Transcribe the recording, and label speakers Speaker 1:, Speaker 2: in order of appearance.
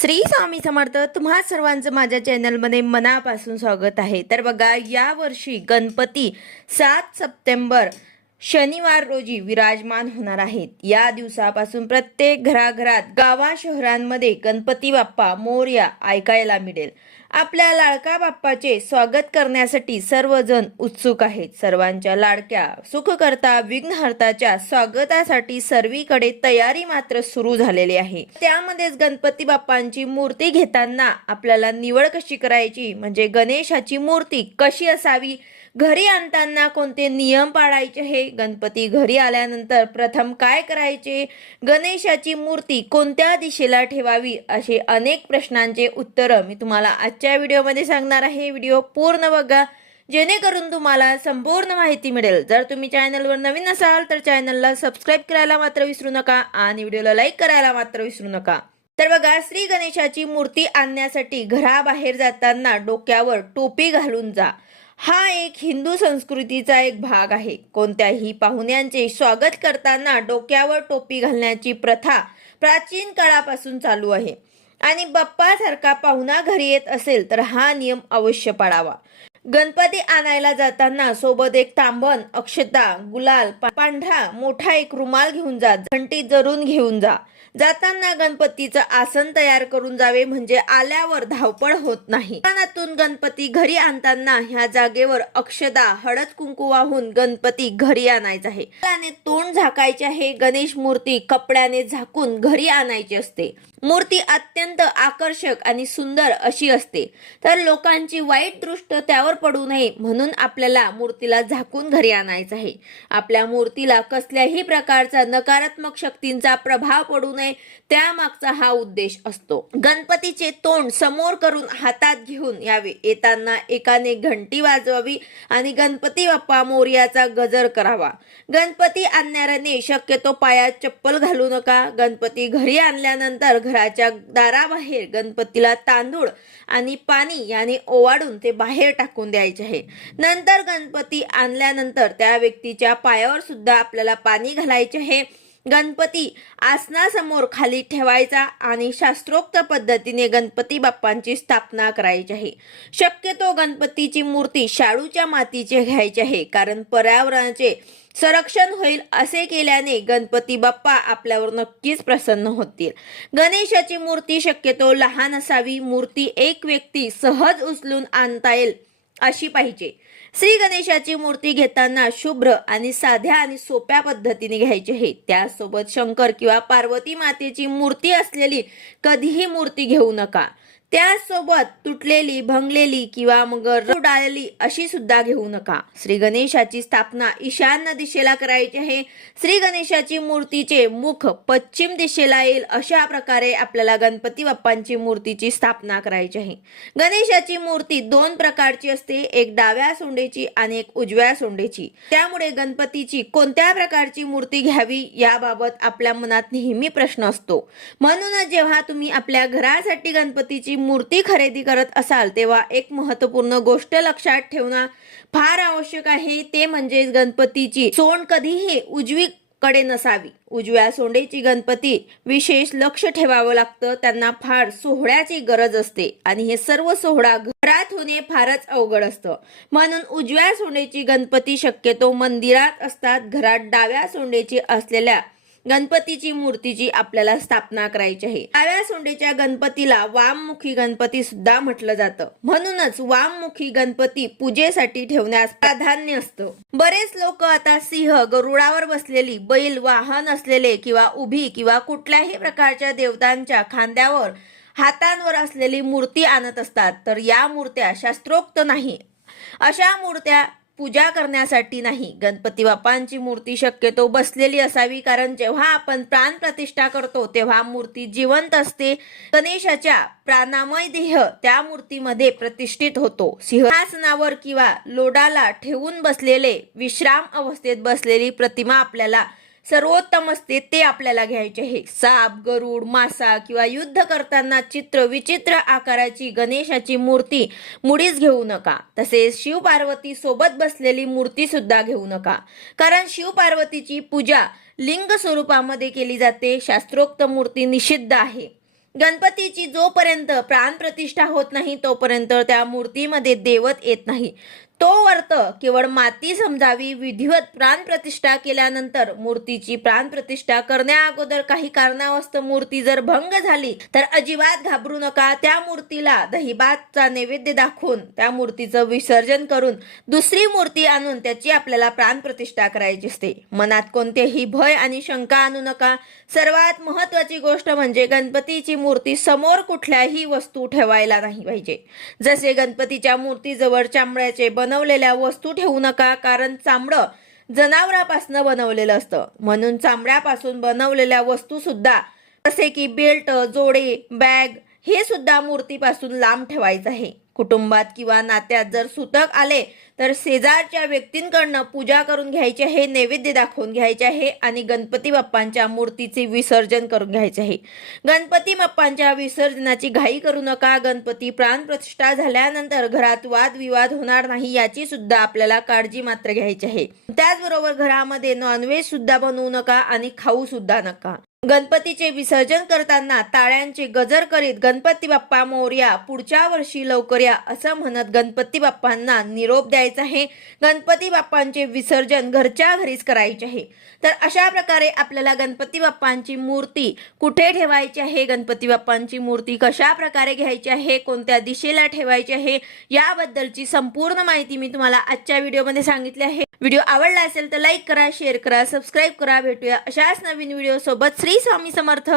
Speaker 1: श्री स्वामी समर्थ तुम्हा सर्वांचं माझ्या चॅनलमध्ये मनापासून स्वागत आहे. तर बघा या वर्षी गणपती सात सप्टेंबर शनिवार रोजी विराजमान होणार आहेत. या दिवसापासून प्रत्येक घराघरात गावा शहरांमध्ये गणपती बाप्पा मोर्या ऐकायला मिळेल. आपल्या लाडका बाप्पाचे स्वागत करण्यासाठी सर्वजण उत्सुक आहेत. सर्वांच्या लाडक्या सुखकर्ता विघ्नहर्ताच्या स्वागतासाठी सर्वीकडे तयारी मात्र सुरू झालेली आहे. त्यामध्येच गणपती बाप्पांची मूर्ती घेताना आपल्याला निवड कशी करायची? म्हणजे गणेशाची मूर्ती कशी असावी? घरी आणताना कोणते नियम पाळायचे? हे गणपती घरी आल्यानंतर प्रथम काय करायचे? गणेशाची मूर्ती कोणत्या दिशेला ठेवावी? असे अनेक प्रश्नांचे उत्तरं मी तुम्हाला आजच्या व्हिडिओमध्ये सांगणार आहे. व्हिडिओ पूर्ण बघा. जेणेकरून तुम्हाला संपूर्ण माहिती मिळेल. जर तुम्ही चॅनलवर नवीन असाल तर चॅनलला सबस्क्राईब करायला मात्र विसरू नका आणि व्हिडिओला लाईक करायला मात्र विसरू नका. तर बघा श्री गणेशाची मूर्ती आणण्यासाठी घराबाहेर जाताना डोक्यावर टोपी घालून जा. हा एक हिंदू संस्कृतीचा एक भाग आहे. कोणत्याही पाहुण्यांचे स्वागत करताना डोक्यावर टोपी घालण्याची प्रथा प्राचीन काळापासून चालू आहे. आणि बाप्पासारखा पाहुणा घरी येत असेल तर हा नियम अवश्य पाळावा. गणपती आणायला जाताना सोबत एक तांबण अक्षता गुलाल पांढरा मोठा एक रुमाल घेऊन जा. घंटी जरून घेऊन जा. जाताना गणपतीचं आसन तयार करून जावे म्हणजे आल्यावर धावपळ होत नाही. दुकानातून गणपती घरी आणताना ह्या जागेवर अक्षदा हळद कुंकू वाहून गणपती घरी आणायचा आहे. त्याने तोंड झाकायचे आहे गणेश मूर्ती कपड्याने झाकून घरी आणायची असते. मूर्ती अत्यंत आकर्षक आणि सुंदर अशी असते. तर लोकांची वाईट दृष्ट त्यावर पडू नये म्हणून आपल्याला मूर्तीला झाकून घरी आणायचं आहे. आपल्या मूर्तीला कसल्याही प्रकारचा नकारात्मक शक्तींचा प्रभाव पडू नये त्यामागचा हा उद्देश असतो. गणपतीचे तोंड समोर करून हातात घेऊन यावे. येताना एकाने घंटी वाजवावी आणि गणपती बाप्पा मोर्याचा गजर करावा. गणपती आणणाऱ्याने शक्यतो पायात चप्पल घालू नका. गणपती घरी आणल्यानंतर घराच्या दाराबाहेर गणपतीला तांदूळ आणि पाणी याने ओवाडून ते बाहेर टाकून द्यायचे आहे. नंतर गणपती आणल्यानंतर त्या व्यक्तीच्या पायावर सुद्धा आपल्याला पाणी घालायचे आहे. गणपती आसनासमोर खाली ठेवायचा आणि शास्त्रोक्त पद्धतीने गणपती बाप्पांची स्थापना करायची आहे. शक्यतो गणपतीची मूर्ती शाडूच्या मातीचे घ्यायची आहे कारण पर्यावरणाचे संरक्षण होईल असे केल्याने गणपती बाप्पा आपल्यावर नक्कीच प्रसन्न होतील. गणेशाची मूर्ती शक्यतो लहान असावी मूर्ती एक व्यक्ती सहज उचलून आणता येईल अशी पाहिजे. श्री गणेशाची मूर्ती घेताना शुभ्र आणि साध्या आणि सोप्या पद्धतीने घ्यायची आहे त्यासोबत शंकर किंवा पार्वती मातेची मूर्ती असलेली कधीही मूर्ती घेऊ नका. त्यासोबत तुटलेली भंगलेली किंवा मग उडालेली अशी सुद्धा घेऊ नका. श्री गणेशाची स्थापना ईशान्य दिशेला करायची आहे. श्री गणेशाची मूर्तीचे मुख पश्चिम दिशेला येईल अशा प्रकारे आपल्याला गणपती बाप्पांची मूर्तीची स्थापना करायची आहे. गणेशाची मूर्ती दोन प्रकारची असते एक डाव्या सोंडेची आणि एक उजव्या सोंडेची. त्यामुळे गणपतीची कोणत्या प्रकारची मूर्ती घ्यावी याबाबत आपल्या मनात नेहमी प्रश्न असतो. म्हणूनच जेव्हा तुम्ही आपल्या घरासाठी गणपतीची मूर्ती खरेदी करत असाल तेव्हा एक महत्त्वपूर्ण गोष्ट लक्षात ठेवणं फार आवश्यक आहे. ते म्हणजे गणपतीची सोंड कधीही उजवी कडे नसावी. उजव्या सोंडेची गणपती विशेष लक्ष ठेवावं लागतं. त्यांना फार सोहळ्याची गरज असते आणि हे सर्व सोहळा घरात होणे फारच अवघड असतं. म्हणून उजव्या सोंडेची गणपती शक्यतो मंदिरात असतात. घरात डाव्या सोंडेची असलेल्या गणपतीची मूर्तीची आपल्याला स्थापना करायची आहे. डाव्या सोंडेच्या गणपतीला वाममुखी गणपती सुद्धा म्हटलं जातं. म्हणूनच वाममुखी गणपती पूजेसाठी ठेवण्यास प्राधान्य असतं. बरेच लोक आता सिंह गरुडावर बसलेली बैल वाहन असलेले किंवा उभी किंवा कुठल्याही प्रकारच्या देवतांच्या खांद्यावर हातांवर असलेली मूर्ती आणत असतात. तर या मूर्त्या शास्त्रोक्त नाही. अशा मूर्त्या पूजा करण्यासाठी नाही. गणपती बाप्पांची मूर्ती शक्यतो बसलेली असावी कारण जेव्हा आपण प्राण प्रतिष्ठा करतो तेव्हा मूर्ती जिवंत असते. गणेशाच्या प्राणामय देह त्या मूर्तीमध्ये प्रतिष्ठित होतो. सिंहासनावर किंवा लोडाला ठेवून बसलेले विश्राम अवस्थेत बसलेली प्रतिमा आपल्याला सर्वोत्तम असते ते आपल्याला घ्यायचे आहे. साप गरुड मासा किंवा युद्ध करताना चित्र विचित्र आकाराची गणेशाची मूर्ती मुडीच घेऊ नका. तसेच शिव पार्वती सोबत बसलेली मूर्ती सुद्धा घेऊ नका. कारण शिव पार्वतीची पूजा लिंग स्वरूपामध्ये केली जाते. शास्त्रोक्त मूर्ती निषिद्ध आहे. गणपतीची जोपर्यंत प्राणप्रतिष्ठा होत नाही तोपर्यंत त्या मूर्तीमध्ये देवत येत नाही. तो वर्त केवळ माती समजावी विधिवत प्राणप्रतिष्ठा केल्यानंतर मूर्तीची प्राणप्रतिष्ठा करण्या अगोदर काही कारणावस्तव मूर्ती जर भंग झाली तर अजिबात घाबरू नका. त्या मूर्तीला दहिबातचा नैवेद्य दाखवून त्या मूर्तीचं विसर्जन करून दुसरी मूर्ती आणून त्याची आपल्याला प्राणप्रतिष्ठा करायची असते. मनात कोणतेही भय आणि शंका आणू नका. सर्वात महत्वाची गोष्ट म्हणजे गणपतीची मूर्ती समोर कुठल्याही वस्तू ठेवायला नाही पाहिजे. जसे गणपतीच्या मूर्तीजवळ बन बनवलेल्या वस्तू ठेवू नका कारण चामडं जनावरापासून बनवलेलं असतं. म्हणून चामड्यापासून बनवलेल्या वस्तू सुद्धा जसे की बेल्ट जोडे बॅग हे सुद्धा मूर्तीपासून लांब ठेवायचं आहे. कुटुंबात किंवा नात्यात जर सुतक आले तर शेजारच्या व्यक्तींकडनं पूजा करून घ्यायची आहे नैवेद्य दाखवून घ्यायचे आहे आणि गणपती बाप्पांच्या मूर्तीचे विसर्जन करून घ्यायचे आहे. गणपती बाप्पांच्या विसर्जनाची घाई करू नका. गणपती प्राणप्रतिष्ठा झाल्यानंतर घरात वादविवाद होणार नाही याची सुद्धा आपल्याला काळजी मात्र घ्यायची आहे. त्याचबरोबर घरामध्ये नॉनव्हेज सुद्धा बनवू नका आणि खाऊ सुद्धा नका. गणपतीचे विसर्जन करताना टाळ्यांचे गजर करीत गणपती बाप्पा मोर्या पुढच्या वर्षी लवकर या असं म्हणत गणपती बाप्पांना निरोप द्यायचा आहे. गणपती बाप्पांचे विसर्जन घरच्या घरीच करायचे आहे. तर अशा प्रकारे आपल्याला गणपती बाप्पांची मूर्ती कुठे ठेवायची आहे? गणपती बाप्पांची मूर्ती कशा प्रकारे घ्यायची आहे? कोणत्या दिशेला ठेवायची आहे? याबद्दलची संपूर्ण माहिती मी तुम्हाला आजच्या व्हिडिओमध्ये सांगितली आहे. व्हिडिओ आवडला असेल तर लाईक करा शेअर करा सबस्क्राईब करा. भेटूया अशाच नवीन व्हिडिओ सोबत श्री स्वामी समर्थ?